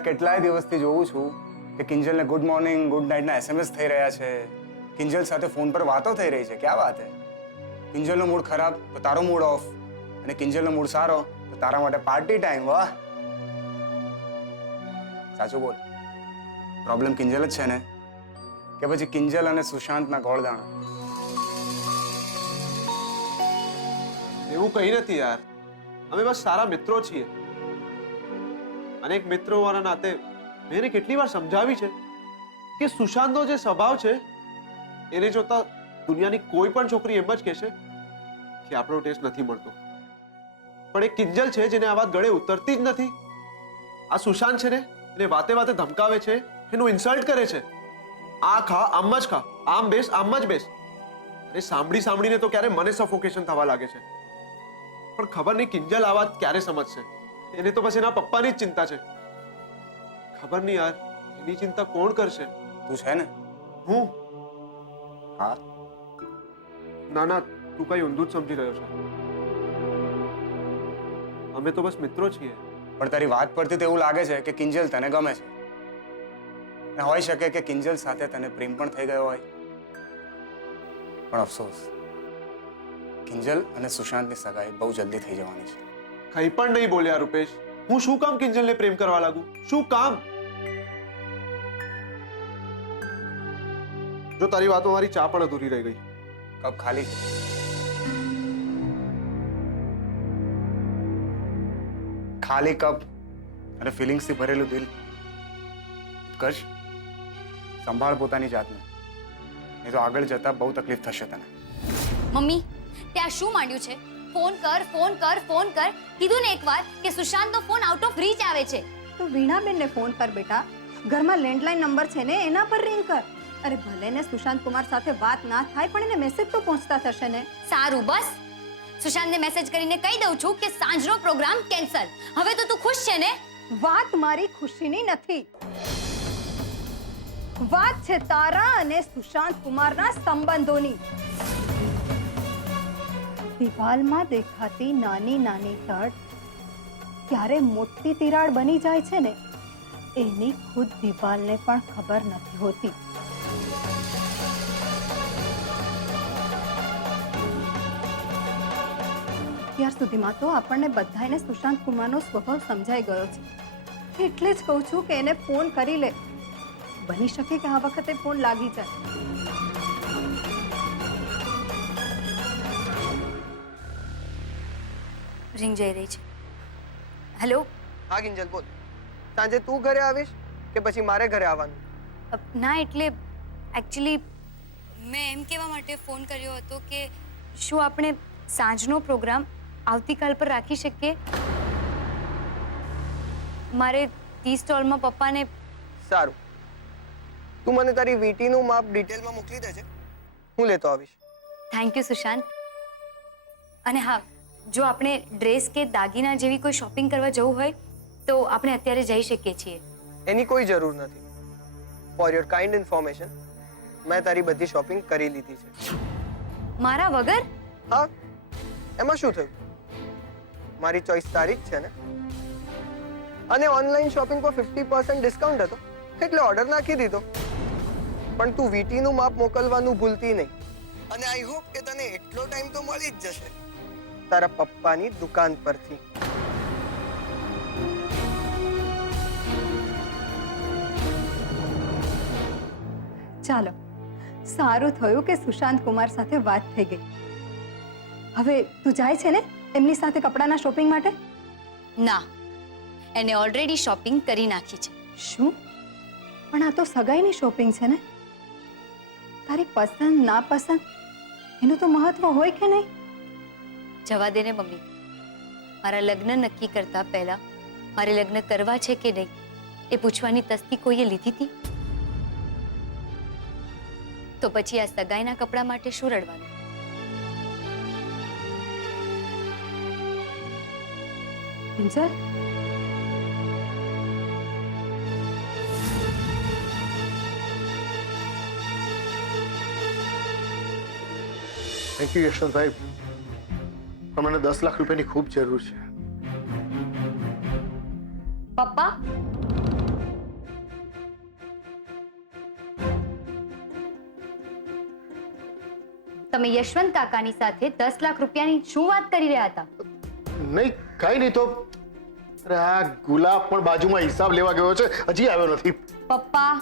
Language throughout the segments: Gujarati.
છેલ્લા કેટલાય દિવસથી જોઉં છું કે કિંજલને ગુડ મોર્નિંગ ગુડ નાઇટના SMS થઈ રહ્યા છે. કિંજલ સાથે ફોન પર વાતો થઈ રહી છે. ક્યાં વાત હે? કિંજલનો મૂડ ખરાબ તો તારો મૂડ ઓફ, અને કિંજલનો મૂડ સારો તો તારા માટે પાર્ટી ટાઈમ. વાહ, સાચું બોલ, પ્રોબ્લેમ કિંજલ જ છે ને, કે પછી કિંજલ અને સુશાંતના ગોળદાણા? એવું કંઈ નથી યાર, અમે બસ સારા મિત્રો છીએ. અને એક મિત્ર હોવાના નાતે મેં એને કેટલી વાર સમજાવી છે કે સુશાંતનો જે સ્વભાવ છે એને જોતા દુનિયાની કોઈ પણ છોકરી એમ જ કહેશે કે આપણો ટેસ્ટ નથી મળતો. પણ એક કિંજલ છે જેને આ વાત ગળે ઉતરતી જ નથી. આ સુશાંત છે ને એને વાતે વાતે ધમકાવે છે, એનું ઇન્સલ્ટ કરે છે. આ ખા આમ જ ખા, આમ બેસ આમ જ બેસ. અને સાંભળી સાંભળીને તો ક્યારે મને સફોકેશન થવા લાગે છે. પણ ખબર નહીં કિંજલ આ વાત ક્યારે સમજશે. એને તો બસ એના પપ્પાની જ ચિંતા છે. ખબર નહીં યાર, એની ચિંતા કોણ કરશે? તું છે ને? હું? હા. ના ના, તું કઈ ઊંધું જ સમજી રહ્યો છે. અમે તો બસ મિત્રો છીએ. પણ તારી વાત પરથી તો એવું લાગે છે કે કિંજલ તને ગમે છે. અને હોઈ શકે કે કિંજલ સાથે તને પ્રેમ પણ થઈ ગયો હોય. પણ અફસોસ, કિંજલ અને સુશાંતની સગાઈ બહુ જલ્દી થઈ જવાની છે. કંઈ પણ નહીં બોલ્યા રૂપેશ. હું શું કામ કિંજલને પ્રેમ કરવા લાગુ? શું કામ? જો તારી વાતમાં મારી ચા પણ અધૂરી રહી ગઈ. કપ ખાલી છે. ખાલી કપ અને ફિલિંગ્સથી ભરેલું દિલ. ઉત્કર્ષ, સંભાળ પોતાની જાતને, નહીં તો આગળ જતા બહુ તકલીફ થશે તને. મમ્મી, ત્યાં શું માંડ્યું છે? ફોન કર, ફોન કર, ફોન કર. કીધું ને એકવાર કે સુશાંતનો ફોન આઉટ ઓફ રીચ આવે છે. તો વીણાબેનને ફોન કર બેટા. ઘરમાં લેન્ડલાઇન નંબર છે ને, એના પર રિંગ કર. અરે ભલે ને સુશાંત કુમાર સાથે વાત ના થાય, પણ એને મેસેજ તો પહોંચતા થશે ને. સારું, બસ. સુશાંતને મેસેજ કરીને કહી દઉં છું કે સાંજનો પ્રોગ્રામ કેન્સલ. હવે તો તું ખુશ છે ને? વાત મારી ખુશીની નથી. વાત છે તારા અને સુશાંત કુમારના સંબંધોની. દિવાલમાં દેખાતી નાની નાની તડ ક્યારે મોટી તિરાડ બની જાય છે ને, એની ખુદ દિવાલને પણ ખબર નથી હોતી. અત્યાર સુધીમાં તો આપણને બધાને સુશાંત કુમારનો સ્વભાવ સમજાઈ ગયો છે. એટલે જ કહું છું કે એને ફોન કરી લે. બની શકે કે આ વખતે ફોન લાગી જાય. રિંગ જઈ રહી છે. હેલો. હા કિંજલ બોલ. સાંજે તું ઘરે આવીશ કે પછી મારે ઘરે આવવાનું? ના, એટલે એકચ્યુઅલી મેં એમ કહેવા માટે ફોન કર્યો હતો કે શું આપણે સાંજનો પ્રોગ્રામ આવતીકાલ પર રાખી શકીએ? મારે ટી સ્ટોલમાં પપ્પાને. સારું, તું મને તારી વીટીનું માપ ડિટેલમાં મોકલી દેજે, હું લેતો આવીશ. Thank you Sushant. અને હા, જો આપણે ડ્રેસ કે દાગીના જેવી કોઈ શોપિંગ કરવા જવું હોય તો આપણે અત્યારે જઈ શકીએ છીએ. એની કોઈ જરૂર નથી. ફોર યોર કાઇન્ડ ઇન્ફોર્મેશન, મેં તારી બધી શોપિંગ કરી લીધી છે. મારા વગર? હા, એમાં શું થયું? મારી ચોઈસ તારી જ છે ને. અને ઓનલાઈન શોપિંગ પર 50% ડિસ્કાઉન્ટ હતો એટલે ઓર્ડર નાખી દીધો. પણ તું વીટીનું માપ મોકલવાનું ભૂલતી નહીં. અને આઈ હોપ કે તને એટલો ટાઈમ તો મળી જ જશે તારા પપ્પાની દુકાન પરથી. ચાલો, સારું થયું કે સુશાંત કુમાર સાથે વાત થઈ ગઈ. હવે તું જાય છે ને એમની સાથે કપડાના શોપિંગ માટે? ના, એને ઓલરેડી શોપિંગ કરી નાખી છે. શું? પણ આ તો સગાઈની શોપિંગ છે ને. તારી પસંદ ના પસંદ એનું તો મહત્વ હોય કે નહીં? જવા દે ને મમ્મી. મારા લગ્ન નક્કી કરતા પહેલા મારે લગ્ન કરવા છે કે નહીં એ પૂછવાની તસ્દી કોઈએ લીધી હતી? તો પછી આ સગાઈના કપડા માટે શું રડવાનું? કિંજલ, થેન્ક યુ યશવંતભાઈ, પણ મને 10 લાખ રૂપિયાની ખૂબ જરૂર છે. પપ્પા, તમે યશવંત કાકાની સાથે 10 લાખ રૂપિયાની શું વાત કરી રહ્યા હતા? નહીં, કાંઈ નહીં. તો અરે આ ગુલાબ પણ બાજુમાં હિસાબ લેવા ગયો છે, હજી આવ્યો નથી. પપ્પા,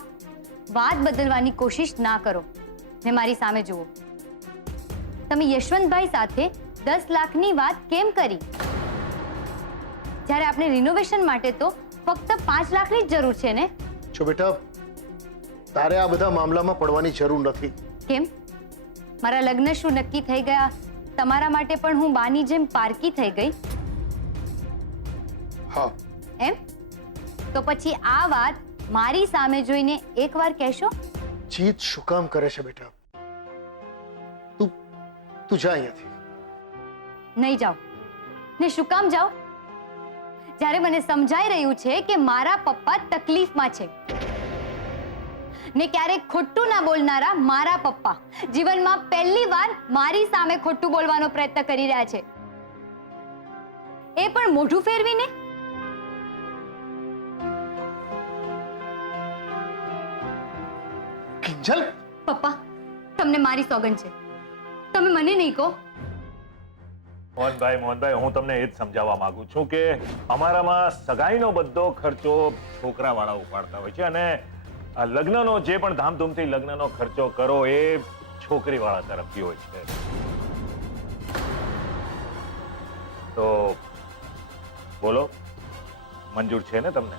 વાત બદલવાની કોશિશ ના કરો ને મારી સામે જુઓ. તમે યશવંતભાઈ સાથે 10 લાખની વાત કેમ કરી જ્યારે આપણે રિનોવેશન માટે તો ફક્ત 5 લાખની જ જરૂર છે ને? જો બેટા, તારે આ બધા મામલામાં પડવાની જરૂર નથી. કેમ? મારા લગ્ન શું નક્કી થઈ ગયા, તમારા માટે પણ હું બાની જેમ પારકી થઈ ગઈ હા, એમ? તો પછી આ વાત મારી સામે જોઈને એકવાર કહેશો? જીત શું કામ કરે છે બેટા? તું તું જા અહીંયાથી. નહીં જાઓ. ને શું કામ જાઓ? જ્યારે મને સમજાઈ રહ્યું છે કે મારા પપ્પા તકલીફમાં છે ને ક્યારેક ખોટું ના બોલનારા મારા પપ્પા જીવનમાં પહેલી વાર મારી સામે ખોટું બોલવાનો પ્રયત્ન કરી રહ્યા છે, એ પણ મોઢું ફેરવીને. કિંજલ, પપ્પા, તમને મારી સોગંદ છે, તમે મને નહીં કહો. મોહનભાઈ, હું તમને એ જ સમજાવવા માંગુ છું કે અમારામાં સગાઈનો બધો ખર્ચો છોકરાવાળા ઉપાડતા હોય છે અને આ લગ્નનો જે પણ ધામધૂમથી લગ્નનો ખર્ચો કરો એ છોકરીવાળા તરફથી હોય છે. તો બોલો, મંજૂર છે ને તમને?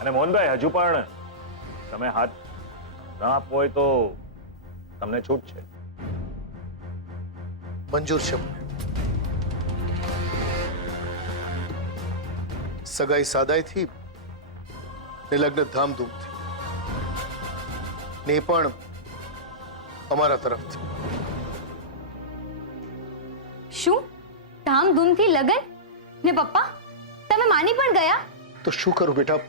અને મોહનભાઈ, હજુ પણ તમે હાથ ન આપવો હોય તો તમને છૂટ છે. મંજૂર છે. સગાઈ સાદાઈથી ને લગ્ન ધામધૂમથી, ને એ પણ અમારા તરફથી. શું ધામધૂમથી લગન? ને પપ્પા, તમે માની પણ ગયા? તો શું કરું બેટા,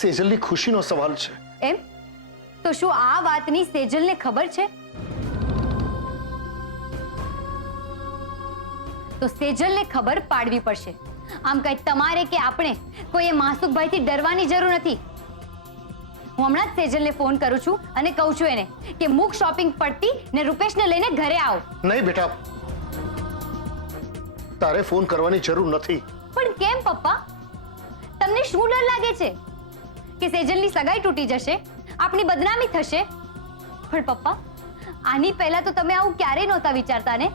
સેજલની ખુશીનો સવાલ છે. એમ? તો શું આ વાતની સેજલને ખબર છે? તો સેજલને ખબર પાડવી પડશે. આમ કઈ તમારે કે આપણે કોઈ માસુકભાઈથી ડરવાની જરૂર નથી. હું હમણાં જ સેજલને ફોન કરું છું અને કહું છું એને કે મુક શોપિંગ પડતી ને રૂપેશને લઈને ઘરે આવો. નહીં બેટા, તારે ફોન કરવાની જરૂર નથી. પણ કેમ પપ્પા? તમને શું ડર લાગે છે કે સેજલની સગાઈ તૂટી જશે, આપણી બદનામી થશે? પણ પપ્પા, આની પહેલા તો તમે આવું ક્યારેય નહોતા વિચારતા ને.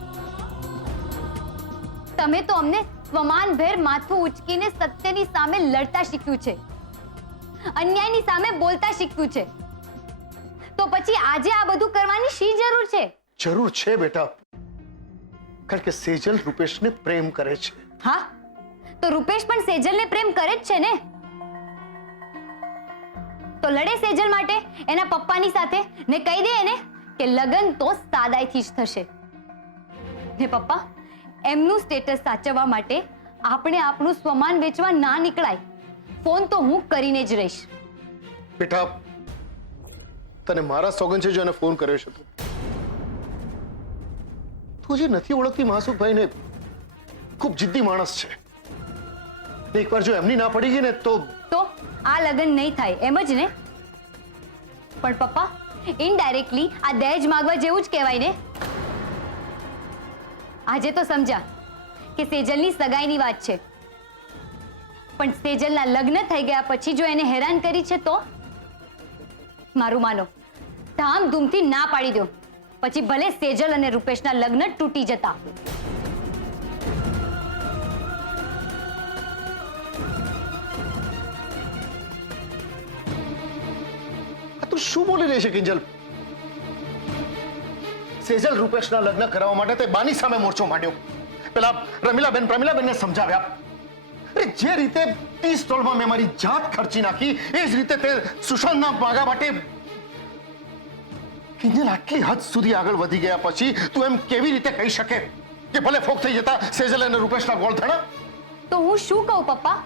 તમે તો અમને સ્વમાનભેર માથું ઉચકીને સત્યની સામે લડતા શીખ્યું છે, અન્યાયની સામે બોલતા શીખ્યું છે. તો પછી આજે આ બધું કરવાની શી જરૂર છે? જરૂર છે બેટા, કારણ કે સેજલ રૂપેશને પ્રેમ કરે છે. હા, તો રૂપેશ પણ સેજલને પ્રેમ કરે જ છે ને. તો લડે સેજલ માટે એના પપ્પાની સાથે ને કહી દે એને કે લગ્ન તો સાદાઈથી જ થશે. ને પપ્પા, એમનું સ્ટેટસ સાચવવા માટે આપણે આપણું સ્વમાન વેચવા ના નીકળાય. ફોન તો હું કરીને જ રહીશ. બેટા, તને મારા સોગન છે જો એને ફોન કર્યો છે. તું જે નથી ઓળખતી માસુકભાઈને, ખૂબ જિદ્દી માણસ છે. એકવાર જો એમની ના પડી ગઈ ને તો આ લગ્ન નહીં થાય એમ જ ને? પણ પપ્પા, ઇનડાયરેક્ટલી આ દહેજ માંગવા જેવું જ કહેવાય ને. આજે તો સમજ્યા કે સેજલની સગાઈની વાત છે, પણ સેજલના લગ્ન થઈ ગયા પછી જો એને હેરાન કરી છે તો મારું માનો, ધામધૂમથી ના પાડી દો, પછી ભલે સેજલ અને રૂપેશના લગ્ન તૂટી જતા. તું શું બોલી રહી છે કિંજલ? સેજલ રૂપેશના લગ્ન કરાવવા માટે તે બાની સામે મોરચો માંડ્યો. પેલા પ્રમીલાબેનને સમજાવ્યા. અરે જે રીતે 30 સ્ટોલમાં મેં મારી જાત ખર્ચી નાખી, એ જ રીતે તે સુશાંતના માગા માટે. કિંજલ, આટલી હદ સુધી આગળ વધી ગયા પછી તું એમ કેવી રીતે કહી શકે કે ભલે ફોક થઈ જતા સેજલ અને રૂપેશના ગોળધણા? તો હું શું કહું પપ્પા?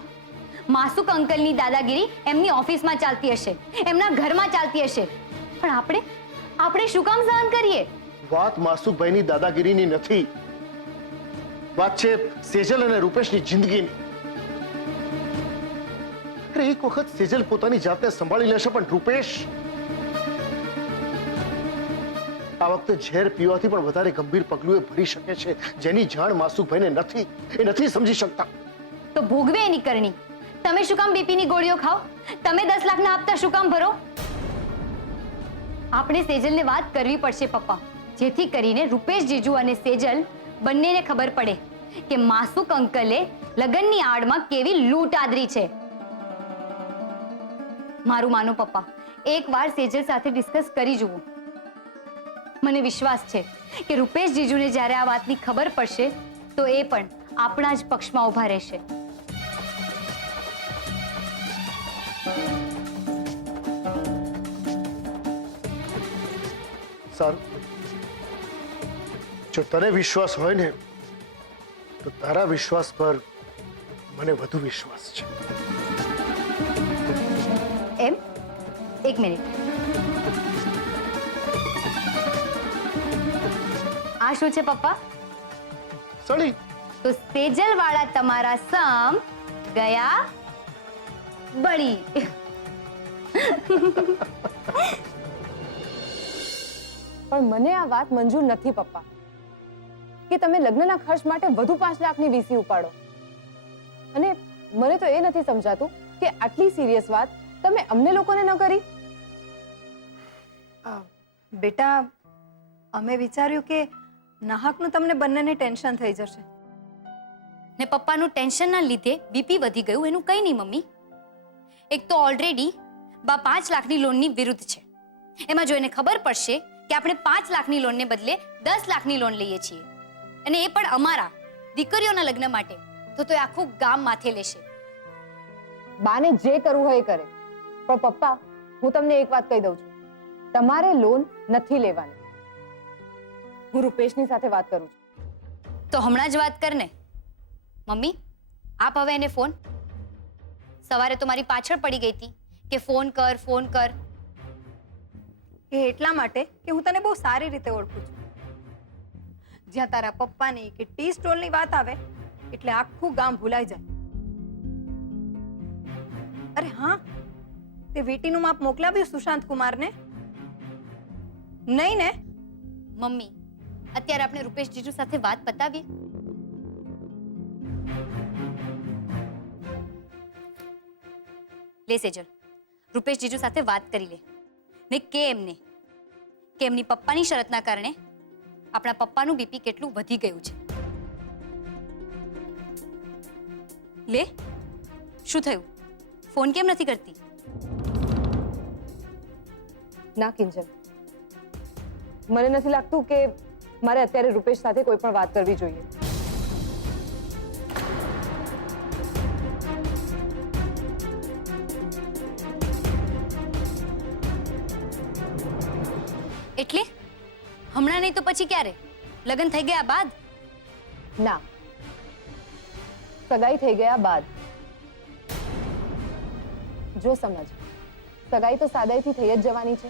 માસુક અંકલની દાદાગીરી એમની ઓફિસમાં ચાલતી હશે, એમના ઘરમાં ચાલતી હશે, પણ આપણે શું કામ સહન કરીએ? વાત માસુકભાઈની દાદાગીરીની નથી, વાત છે સેજલ અને રૂપેશની જિંદગીની. અરે એક વખત સેજલ પોતાની જાતને સંભાળી લેશે, પણ રૂપેશ આ વખતે ઝેર પીવાથી પણ વધારે ગંભીર પગલું એ ભરી શકે છે, જેની જાણ માસુકભાઈને નથી. એ નથી સમજી શકતા. તો ભોગવે એની કરણી. તમે શું કામ બીપીની ગોળીઓ ખાઓ? તમે 10 લાખના હપ્તા શું કામ ભરો? આપણે સેજલને વાત કરવી પડશે પપ્પા, જેથી કરીને રૂપેશ જીજુ અને સેજલ બંનેને ખબર પડે કે માસુક અંકલે લગ્નની આડમાં કેવી લૂંટ આદરી છે. મારું માનો પપ્પા, એકવાર સેજલ સાથે ડિસ્કસ કરી જુઓ. મને વિશ્વાસ છે કે રૂપેશ જીજુને જ્યારે આ વાતની ખબર પડશે તો એ પણ આપણા જ પક્ષમાં ઊભા રહેશે. સારું, જો તને વિશ્વાસ હોય ને તો તારા વિશ્વાસ પર મને વધુ વિશ્વાસ છે. એમ? એક મિનિટ. આ શું છે પપ્પા? સળી. તો સેજલ વાળા તમારા સમ ગયા બળી. પણ મને આ વાત મંજૂર નથી પપ્પા કે તમે લગ્નના ખર્ચ માટે વધુ 5 લાખની વીસી ઉપાડો. અને મને તો એ નથી સમજાતું કે આટલી સિરિયસ વાત તમે અમને લોકોને ન કરી. બેટા, અમે વિચાર્યું કે નાહકનું તમને બંનેને ટેન્શન થઈ જશે. ને પપ્પાનું ટેન્શનના લીધે બીપી વધી ગયું એનું કંઈ નહીં મમ્મી. એક તો ઓલરેડી બા 5 લાખની લોનની વિરુદ્ધ છે. એમાં જો એને ખબર પડશે કે આપણે 5 લાખની લોનને બદલે 10 લાખની લોન લઈએ છીએ અને એ પણ અમારા દીકરીઓના લગ્ન માટે, તો એ આખું ગામ માથે લેશે. બાને જે કરવું હોય એ કરે, પણ પપ્પા હું તમને એક વાત કહી દઉં છું, તમારે લોન નથી લેવાની. હું રૂપેશની સાથે વાત કરું છું. તો હમણાં જ વાત કર ને મમ્મી. આપ હવે એને ફોન. સવારે તો મારી પાછળ પડી ગઈ હતી કે ફોન કર ફોન કર. એ એટલા માટે કે હું તને બહુ સારી રીતે ઓળખું છું. જ્યાં તારા પપ્પાની કે ટી સ્ટોલની વાત આવે એટલે આખું ગામ ભૂલાઈ જાય. અરે હા, તે વીટીનું માપ મોકલાવ્યું સુશાંત કુમારને? નહીં ને? મમ્મી, અત્યારે આપણે રૂપેશ જીજુ સાથે વાત પતાવીએ. લે સેજલ, રૂપેશ જીજુ સાથે વાત કરી લે ને કે એમને કે એમની પપ્પાની શરતના કારણે આપણા પપ્પાનું બીપી કેટલું વધી ગયું છે. લે, શું થયું? ફોન કેમ નથી કરતી? ના કિંજલ, મને નથી લાગતું કે મારે અત્યારે રૂપેશ સાથે કોઈ પણ વાત કરવી જોઈએ. એટલે હમણાં નહીં તો પછી ક્યારે? લગ્ન થઈ ગયા બાદ? ના, સગાઈ થઈ ગયા બાદ. જો સમજ, સગાઈ તો સાદાઈથી થઈ જ જવાની છે.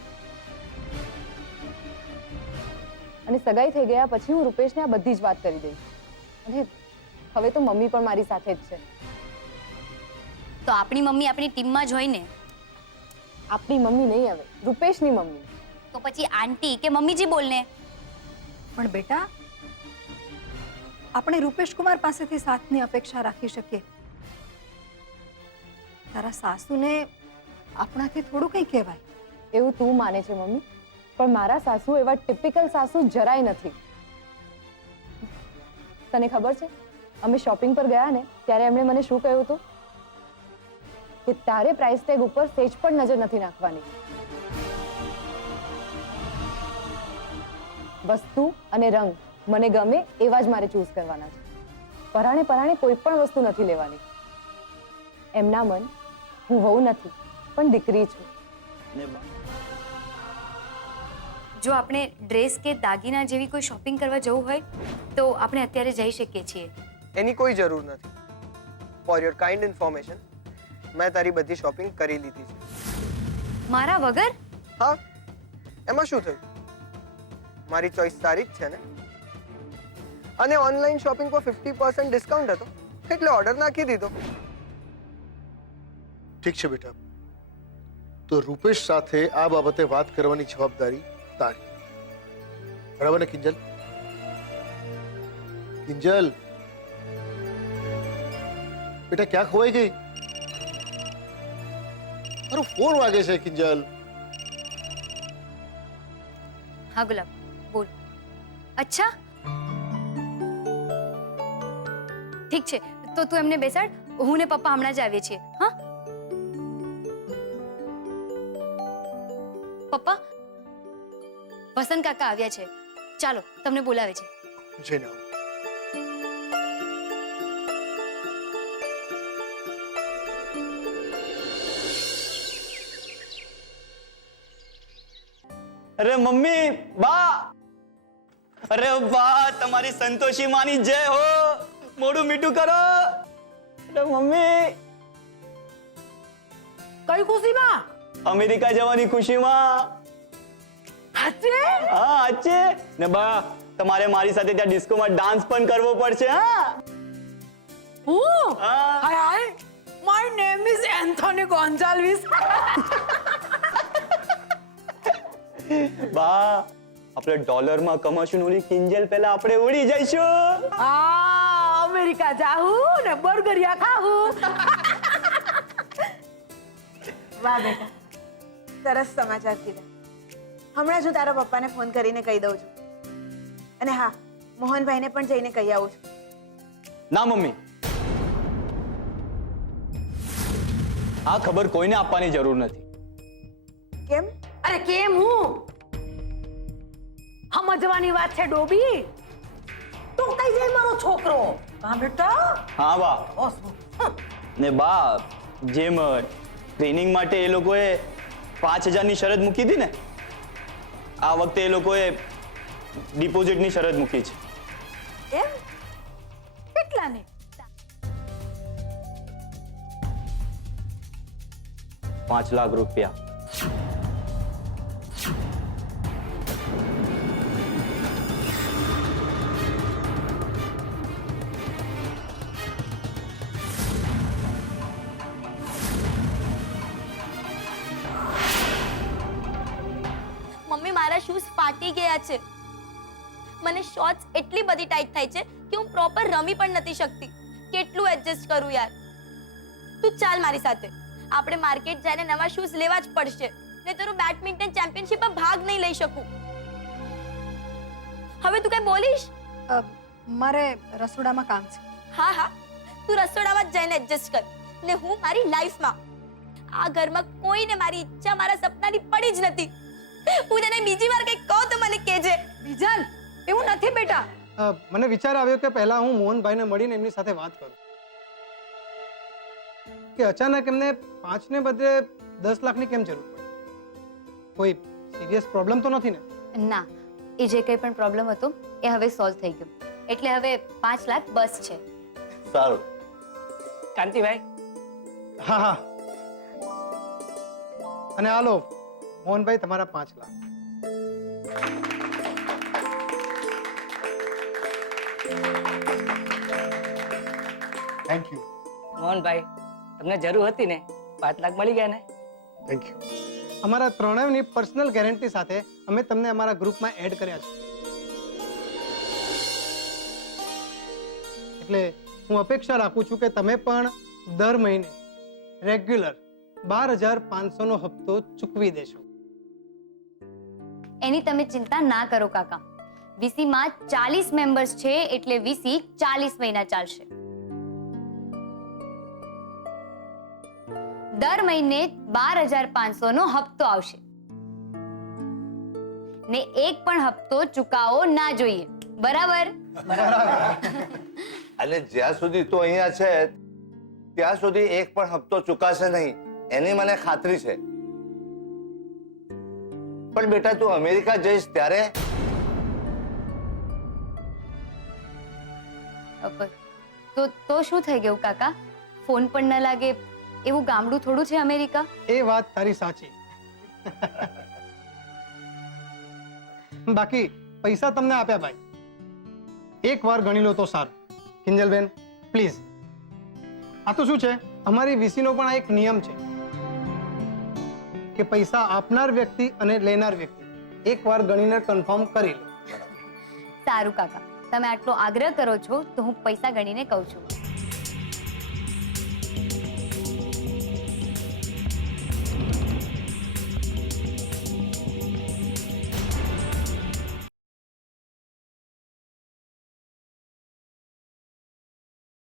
અને સગાઈ થઈ ગયા પછી હું રૂપેશને આ બધી જ વાત કરી દઈશ. અને હવે તો મમ્મી પણ મારી સાથે જ છે. તો આપણી મમ્મી આપણી ટીમમાં જ હોય ને. આપણી મમ્મી નહીં, હવે રૂપેશની મમ્મી. તો પછી આંટી કે મમ્મીજી બોલને. પણ બેટા, આપણે રૂપેશ કુમાર પાસેથી સાથની અપેક્ષા રાખી શકીએ. તારા સાસુને આપણાથી થોડું કંઈ કહેવાય. એવું તું માને છે મમ્મી, પણ મારા સાસુ એવા ટિપિકલ સાસુ જરાય નથી. તને ખબર છે, અમે શોપિંગ પર ગયા ને ત્યારે એમણે મને શું કહ્યું હતું કે તારે પ્રાઇસ ટેગ ઉપર સેજ પણ નજર નથી નાખવાની. વસ્તુ અને રંગ મને ગમે એવા જ મારે ચૂઝ કરવાના છે. પરાણે પરાણે કોઈ પણ વસ્તુ નથી લેવાની. એમના મન, હું વહુ નથી પણ દીકરી છું. જો આપણે ડ્રેસ કે દાગીના જેવી કોઈ શોપિંગ કરવા જવું હોય તો આપણે અત્યારે જઈ શકીએ છીએ. એની કોઈ જરૂર નથી. ફોર યોર કાઇન્ડ ઇન્ફોર્મેશન, મેં તારી બધી શોપિંગ કરી લીધી છે. મારા વગર? હા, એમાં શું થયું? મારી ચોઈસ સારી જ છે ને. અને ઓનલાઈન શોપિંગ પર 50% ડિસ્કાઉન્ટ હતો એટલે ઓર્ડર નાખી દીધો. ઠીક છે બેટા, તો રૂપેશ સાથે આ બાબતે વાત કરવાની જવાબદારી તારી. બરાબર ને કિંજલ? કિંજલ બેટા ક્યાં ખોવાઈ ગઈ? મારો ફોન વાગે છે કિંજલ. હા ગુલાબ, બોલ. અચ્છા, ઠીક છે, તો તું એમને બેસાડ, હું ને પપ્પા હમણાં જ આવીએ છીએ. હા પપ્પા, વસંત કાકા આવ્યા છે, ચાલો તમને બોલાવે છે. જઈને આવો. અરે મમ્મી, બા, અરે વાહ, તમારી સંતોષી માની જય હો. મોઢું મીઠું કરો. અરે મમ્મી, કઈ ખુશીમાં? અમેરિકા જવાની ખુશીમાં. સાચે? હા સાચે ને બા, તમારે મારી સાથે ત્યાં ડિસ્કોમાં ડાન્સ પણ કરવો પડશે. હા હું? હા. હાય હાય, માય નેમ ઇઝ એન્થોની ગોન્ઝાલ્વિસ. બા, આપણે ડોલરમાં કમાશું ને ઓલી કિંજલ પહેલા આપણે ઉડી જઈશું. આ અમેરિકા જાહું ને બર્ગરિયા ખાહું. વાહ બેટા, સરસ સમાચાર કીધા. હમણાં જ હું તારા પપ્પાને ફોન કરીને કહી દઉં છું. અને હા, મોહનભાઈને પણ જઈને કહી આવું છું. ના મમ્મી, આ ખબર કોઈને આપવાની જરૂર નથી. કેમ? અરે કેમ હું? સમજવાની વાત છે ડોબી. તું કઈ જાય મારો છોકરો? હા બેટા. હા બા. બસ. ને બા, જેમ ટ્રેનિંગ માટે એ લોકોએ 5,000ની શરત મૂકી હતી ને, આ વખતે એ લોકોએ ડિપોઝિટની શરત મૂકી છે. એમ? કેટલાની? 5 લાખ રૂપિયા. મમ્મી, મારા શૂઝ ફાટી ગયા છે. મને શોર્ટ્સ એટલી બધી ટાઈટ થાય છે કે હું પ્રોપર રમી પણ નથી શકતી. કેટલું એડજસ્ટ કરું યાર. તું ચાલ મારી સાથે, આપણે માર્કેટ જઈને નવા શૂઝ લેવા જ પડશે, નહીંતર હું બેડમિન્ટન ચેમ્પિયનશિપમાં ભાગ નહીં લઈ શકું. હવે તું કઈ બોલીશ? મારે રસોડામાં કામ છે. હા હા, તું રસોડામાં જ જઈને એડજસ્ટ કર, ને હું મારી લાઈફમાં. આ ઘરમાં કોઈને મારી ઈચ્છા, મારા સપનાની પડી જ નથી. હું તને બીજી વાર કંઈક કહું તો મને કહેજે. બીજલ, એવું નથી બેટા. મને વિચાર આવ્યો કે પહેલા હું મોહનભાઈને મળીને એમની સાથે વાત કરું કે અચાનક એમને 5 ને બદલે 10 લાખની કેમ જરૂર પડી. કોઈ સિરિયસ પ્રોબ્લેમ તો નથી ને? ના, એ જે કંઈ પણ પ્રોબ્લેમ હતો એ હવે સોલ્વ થઈ ગયો, એટલે હવે 5 લાખ બસ છે. સારું. કાંતિભાઈ, હા હા, અને હાલો મોહનભાઈ, તમારા 5 લાખ. Thank you. મોહનભાઈ, તમને જરૂર હતી ને, 5 લાખ મળી ગયા ને. Thank you. અમારા ત્રણેયની પર્સનલ ગેરંટી સાથે અમે તમને અમારા ગ્રુપમાં એડ કર્યા છે, એટલે હું અપેક્ષા રાખું છું કે તમે પણ દર મહિને રેગ્યુલર 12,500 નો હપ્તો ચૂકવી દેશો. એની તમે ચિંતા ના કરો કાકા. વીસી માં 40 મેમ્બર્સ છે, એટલે વીસી 40 મહિના ચાલશે. દર મહિને 12,500 નો હપ્તો આવશે, ને એક પણ હપ્તો ચૂકવવો ના જોઈએ. બરાબર? અને જ્યાં સુધી તું અહીંયા છે ત્યાં સુધી એક પણ હપ્તો ચૂકાશે નહીં, એની મને ખાતરી છે. પણ બેટા, તું અમેરિકા જઈશ ત્યારે તો શું થઈ ગયું કાકા? ફોન પણ ન લાગે એવું ગામડું થોડું છે અમેરિકા. એ વાત તારી સાચી. બાકી પૈસા તમને આપ્યા ભાઈ, એક વાર ગણી લો તો સારું. કિંજલબેન પ્લીઝ, આ તો શું છે, અમારી વીસીનો પણ આ એક નિયમ છે કે પૈસા આપનાર વ્યક્તિ અને લેનાર વ્યક્તિ એક વાર ગણીને કન્ફર્મ કરી લે. સારું કાકા, તમે આટલો આગ્રહ કરો છો તો હું પૈસા ગણીને કહું છું.